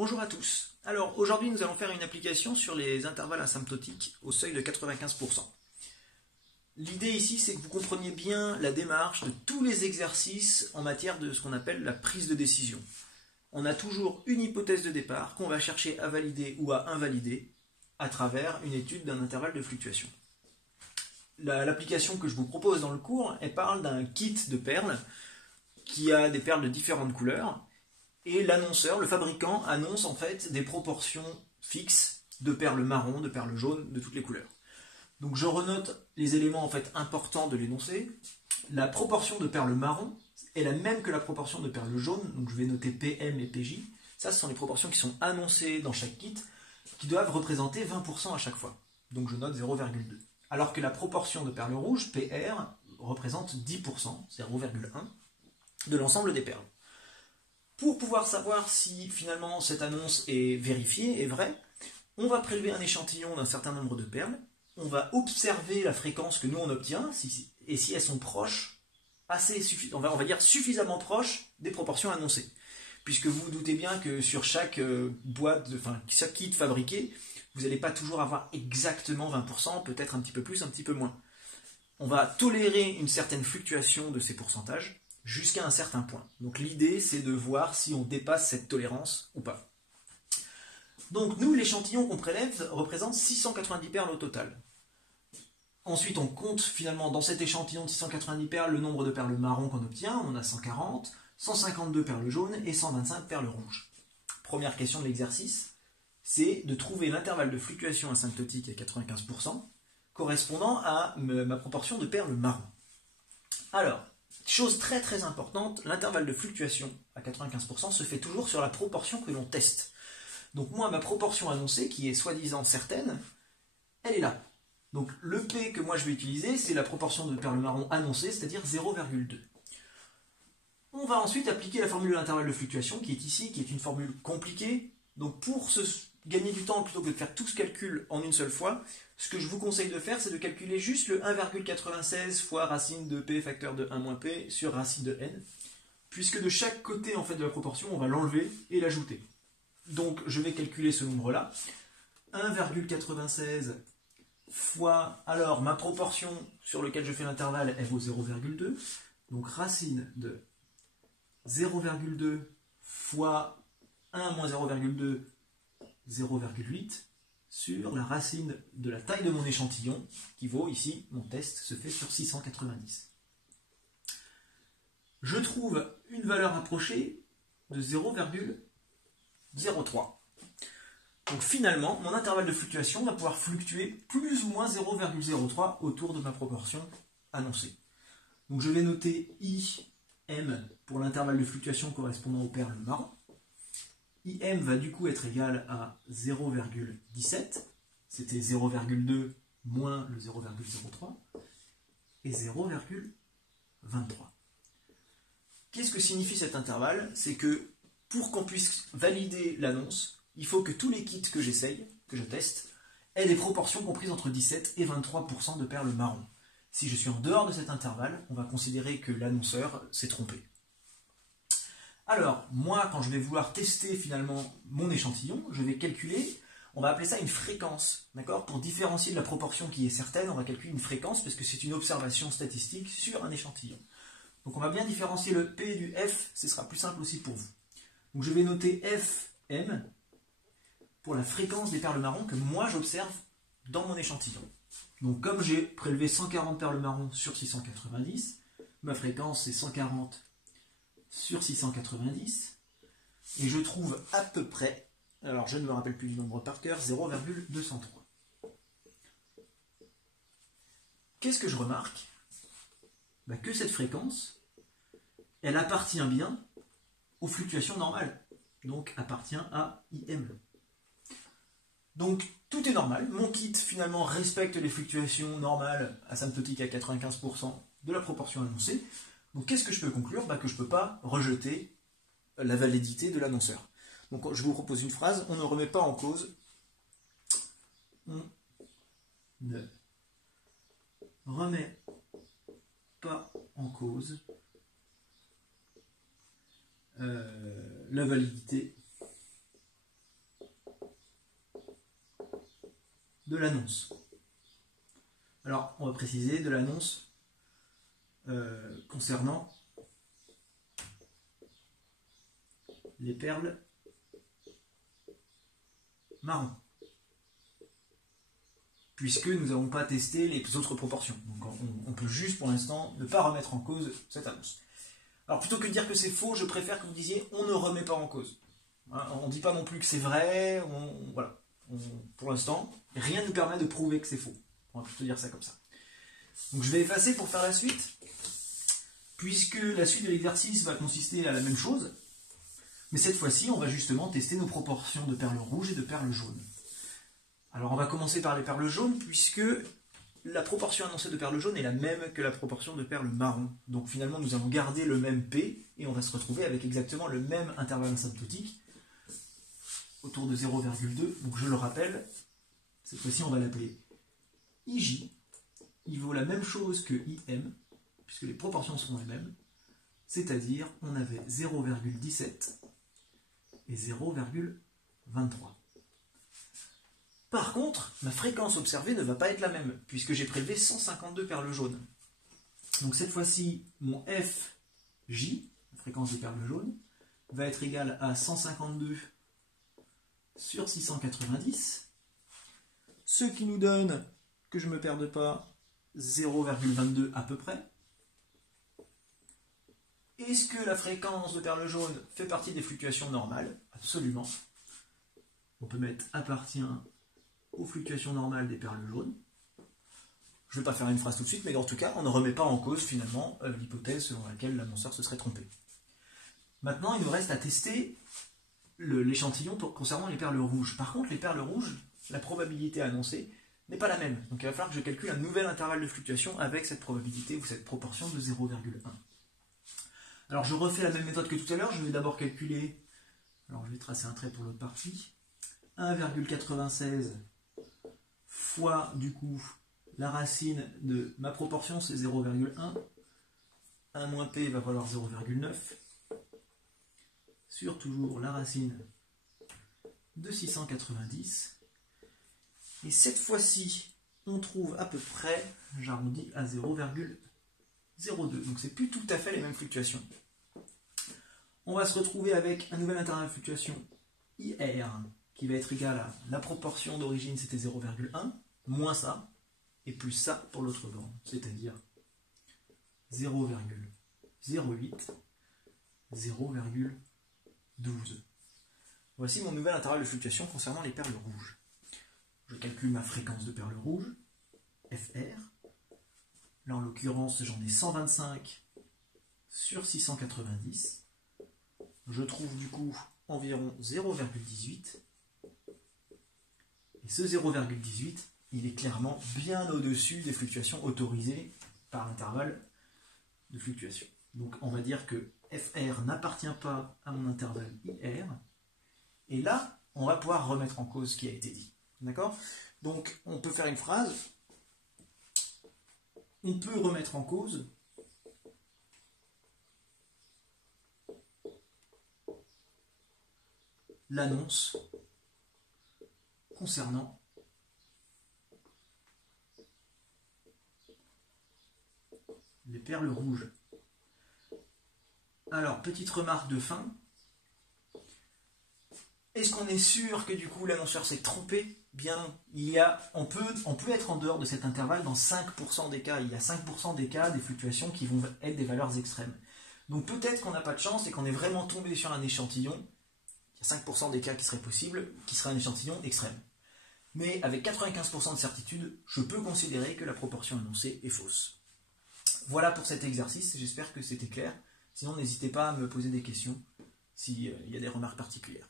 Bonjour à tous. Alors aujourd'hui nous allons faire une application sur les intervalles asymptotiques au seuil de 95%. L'idée ici c'est que vous compreniez bien la démarche de tous les exercices en matière de ce qu'on appelle la prise de décision. On a toujours une hypothèse de départ qu'on va chercher à valider ou à invalider à travers une étude d'un intervalle de fluctuation. L'application que je vous propose dans le cours, elle parle d'un kit de perles qui a des perles de différentes couleurs. Et l'annonceur, le fabricant, annonce en fait des proportions fixes de perles marron, de perles jaunes, de toutes les couleurs. Donc je renote les éléments en fait importants de l'énoncé. La proportion de perles marron est la même que la proportion de perles jaunes, donc je vais noter PM et PJ. Ça, ce sont les proportions qui sont annoncées dans chaque kit, qui doivent représenter 20% à chaque fois. Donc je note 0,2. Alors que la proportion de perles rouges, PR, représente 10%, c'est 0,1, de l'ensemble des perles. Pour pouvoir savoir si finalement cette annonce est vérifiée, est vraie, on va prélever un échantillon d'un certain nombre de perles, on va observer la fréquence que nous on obtient, et si elles sont proches, on va dire suffisamment proches des proportions annoncées. Puisque vous vous doutez bien que sur chaque chaque kit fabriqué, vous n'allez pas toujours avoir exactement 20%, peut-être un petit peu plus, un petit peu moins. On va tolérer une certaine fluctuation de ces pourcentages, jusqu'à un certain point. Donc l'idée, c'est de voir si on dépasse cette tolérance ou pas. Donc nous, l'échantillon qu'on prélève représente 690 perles au total. Ensuite, on compte finalement dans cet échantillon de 690 perles le nombre de perles marron qu'on obtient. On a 140, 152 perles jaunes et 125 perles rouges. Première question de l'exercice, c'est de trouver l'intervalle de fluctuation asymptotique à 95% correspondant à ma proportion de perles marron. Alors, chose très très importante, l'intervalle de fluctuation à 95% se fait toujours sur la proportion que l'on teste. Donc moi, ma proportion annoncée, qui est soi-disant certaine, elle est là. Donc le P que moi je vais utiliser, c'est la proportion de perles marron annoncée, c'est-à-dire 0,2. On va ensuite appliquer la formule de l'intervalle de fluctuation, qui est ici, qui est une formule compliquée. Donc pour gagner du temps, plutôt que de faire tout ce calcul en une seule fois, ce que je vous conseille de faire, c'est de calculer juste le 1,96 fois racine de P facteur de 1 moins P sur racine de N, puisque de chaque côté en fait, de la proportion, on va l'enlever et l'ajouter. Donc je vais calculer ce nombre-là. 1,96 fois, alors ma proportion sur laquelle je fais l'intervalle, elle vaut 0,2. Donc racine de 0,2 fois 1 moins 0,2, 0,8 sur la racine de la taille de mon échantillon, qui vaut ici, mon test se fait sur 690. Je trouve une valeur approchée de 0,03. Donc finalement, mon intervalle de fluctuation va pouvoir fluctuer plus ou moins 0,03 autour de ma proportion annoncée. Donc je vais noter IM pour l'intervalle de fluctuation correspondant aux perles marron. IM va du coup être égal à 0,17, c'était 0,2 moins le 0,03, et 0,23. Qu'est-ce que signifie cet intervalle? C'est que pour qu'on puisse valider l'annonce, il faut que tous les kits que j'essaye, que je teste, aient des proportions comprises entre 17 et 23% de perles marron. Si je suis en dehors de cet intervalle, on va considérer que l'annonceur s'est trompé. Alors, moi, quand je vais vouloir tester finalement mon échantillon, je vais calculer, on va appeler ça une fréquence, d'accord? Pour différencier de la proportion qui est certaine, on va calculer une fréquence, parce que c'est une observation statistique sur un échantillon. Donc on va bien différencier le P du F, ce sera plus simple aussi pour vous. Donc je vais noter FM pour la fréquence des perles marron que moi j'observe dans mon échantillon. Donc comme j'ai prélevé 140 perles marron sur 690, ma fréquence c'est 140 sur 690, et je trouve à peu près, alors je ne me rappelle plus du nombre par cœur, 0,203. Qu'est-ce que je remarque? Que cette fréquence, elle appartient bien aux fluctuations normales, donc appartient à IM. Donc tout est normal, mon kit finalement respecte les fluctuations normales asymptotiques à 95% de la proportion annoncée. Donc qu'est-ce que je peux conclure? Que je ne peux pas rejeter la validité de l'annonceur. Donc je vous propose une phrase, on ne remet pas en cause, on ne remet pas en cause la validité de l'annonce. Alors, on va préciser de l'annonce concernant les perles marron, puisque nous n'avons pas testé les autres proportions. Donc on peut juste pour l'instant ne pas remettre en cause cette annonce. Alors plutôt que de dire que c'est faux, je préfère que vous disiez on ne remet pas en cause. On ne dit pas non plus que c'est vrai, voilà. Pour l'instant, rien ne nous permet de prouver que c'est faux. On va plutôt dire ça comme ça. Donc je vais effacer pour faire la suite, puisque la suite de l'exercice va consister à la même chose, mais cette fois-ci, on va justement tester nos proportions de perles rouges et de perles jaunes. Alors on va commencer par les perles jaunes, puisque la proportion annoncée de perles jaunes est la même que la proportion de perles marron. Donc finalement, nous allons garder le même P, et on va se retrouver avec exactement le même intervalle asymptotique, autour de 0,2. Donc je le rappelle, cette fois-ci on va l'appeler IJ. Il vaut la même chose que IM, puisque les proportions seront les mêmes, c'est-à-dire on avait 0,17 et 0,23. Par contre, ma fréquence observée ne va pas être la même, puisque j'ai prélevé 152 perles jaunes. Donc cette fois-ci, mon FJ, la fréquence des perles jaunes, va être égal à 152 sur 690, ce qui nous donne, que je ne me perde pas, 0,22 à peu près. Est-ce que la fréquence de perles jaunes fait partie des fluctuations normales? Absolument. On peut mettre appartient aux fluctuations normales des perles jaunes. Je ne vais pas faire une phrase tout de suite, mais en tout cas, on ne remet pas en cause finalement l'hypothèse selon laquelle l'annonceur se serait trompé. Maintenant, il nous reste à tester l'échantillon concernant les perles rouges. Par contre, les perles rouges, la probabilité annoncée n'est pas la même. Donc il va falloir que je calcule un nouvel intervalle de fluctuation avec cette probabilité ou cette proportion de 0,1. Alors je refais la même méthode que tout à l'heure, je vais d'abord calculer, alors je vais tracer un trait pour l'autre partie, 1,96 fois du coup la racine de ma proportion, c'est 0,1, 1 moins P va valoir 0,9, sur toujours la racine de 690, et cette fois-ci on trouve à peu près, j'arrondis à 0,02, donc c'est plus tout à fait les mêmes fluctuations. On va se retrouver avec un nouvel intervalle de fluctuation IR qui va être égal à la proportion d'origine, c'était 0,1, moins ça, et plus ça pour l'autre bande, c'est-à-dire 0,08, 0,12. Voici mon nouvel intervalle de fluctuation concernant les perles rouges. Je calcule ma fréquence de perles rouges, FR. Là, en l'occurrence, j'en ai 125 sur 690. Je trouve du coup environ 0,18. Et ce 0,18, il est clairement bien au-dessus des fluctuations autorisées par l'intervalle de fluctuation. Donc on va dire que FR n'appartient pas à mon intervalle IR. Et là, on va pouvoir remettre en cause ce qui a été dit. D'accord? Donc on peut faire une phrase. On peut remettre en cause l'annonce concernant les perles rouges. Alors, petite remarque de fin. Est-ce qu'on est sûr que du coup l'annonceur s'est trompé? Bien, on peut être en dehors de cet intervalle dans 5% des cas. Il y a 5% des cas des fluctuations qui vont être des valeurs extrêmes. Donc peut-être qu'on n'a pas de chance et qu'on est vraiment tombé sur un échantillon. Il y a 5% des cas qui seraient possibles, qui serait un échantillon extrême. Mais avec 95% de certitude, je peux considérer que la proportion annoncée est fausse. Voilà pour cet exercice, j'espère que c'était clair. Sinon, n'hésitez pas à me poser des questions s'il y a des remarques particulières.